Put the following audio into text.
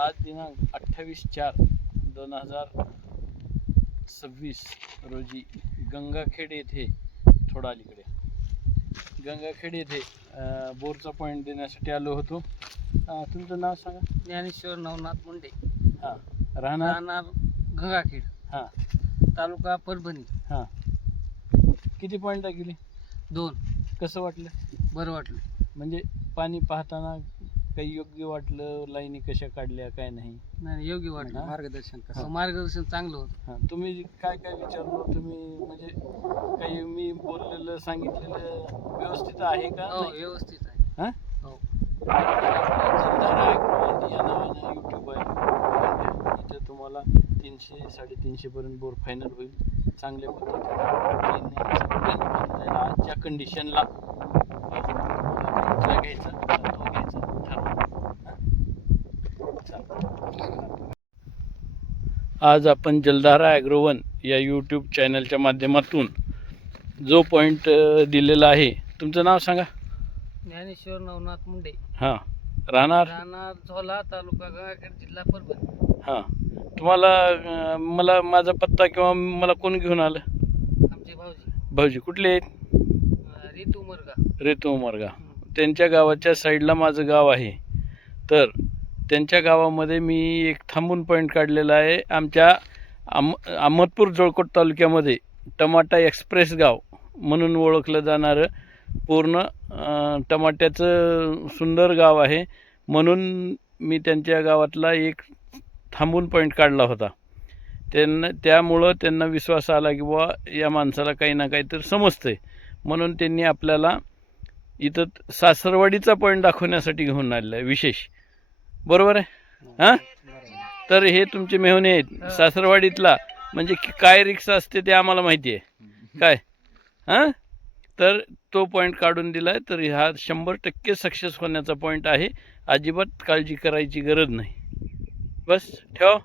आज दिनांक 28/4/2026 रोजी गंगाखेड येथे थोडा अलीकडे गंगाखेड येथे बोरचा पॉईंट देण्यासाठी आलो होतो. तुमचं नाव सांगा. ज्ञानेश्वर नवनाथ मुंडे, हां. राहणार गंगाखेड, हां. तालुका परभणी. हां. किती पॉईंट गेली? 2. कसं वाटलं? बरं वाटलं. म्हणजे पाणी पाहताना काही योग्य वाटलं? लाईनी कशा काढल्या काय नाही? नाही, योग्य वाटलं. मार्गदर्शन मार्गदर्शन चांगलं होतं. हां. तुम्ही काय काय विचारलं? तुम्ही म्हणजे काही मी बोललेलं सांगितलेलं व्यवस्थित आहे का? हो, नाही? व्यवस्थित आहे. हां. हो. जलधारा ॲग्रो या नावानं यूट्यूब आहे. इथं तुम्हाला 300-350 पर्यंत बोर फायनल होईल. चांगल्या पद्धतीने आजच्या कंडिशनला घ्यायचा तो घ्यायचा ठरवा. आज आपण जलधारा ॲग्रोवन या यूट्यूब चॅनलच्या माध्यमातून जो पॉईंट दिलेला आहे. तुमचं नाव सांगा. ज्ञानेश्वर नवनाथ मुंडे. हां. राहणार झोला, तालुका गंगाखेड, जिल्हा परभणी. हां. तुम्हाला मला माझा पत्ता किंवा मला कोण घेऊन आलं? आमचे भाऊजी. भाऊजी कुठले आहेत? रेतू उमरगा. त्यांच्या गावाच्या साईडला माझं गाव आहे. तर त्यांच्या गावामध्ये मी एक थांबून पॉईंट काढलेला आहे. आमच्या अहमदपूर जळकोट तालुक्यामध्ये टमाटा एक्सप्रेस गाव म्हणून ओळखलं जाणारं पूर्ण टमाट्याचं सुंदर गाव आहे. म्हणून मी त्यांच्या गावातला एक थांबून पॉईंट काढला होता. त्यामुळं त्यांना विश्वास आला की बुवा या माणसाला काही ना काहीतरी समजतंय. म्हणून त्यांनी आपल्याला इथं सासरवाडीचा पॉईंट दाखवण्यासाठी घेऊन आलेला आहे विशेष. बरोबर आहे? हां. तर हे तुमचे मेहुणे आहेत सासरवाडीतला. म्हणजे काय रिक्षा असते ते आम्हाला माहिती आहे काय. हां. तर तो पॉईंट काढून दिला आहे. तर हा 100% सक्सेस होण्याचा पॉईंट आहे. अजिबात काळजी करायची गरज नाही. बस ठेवा.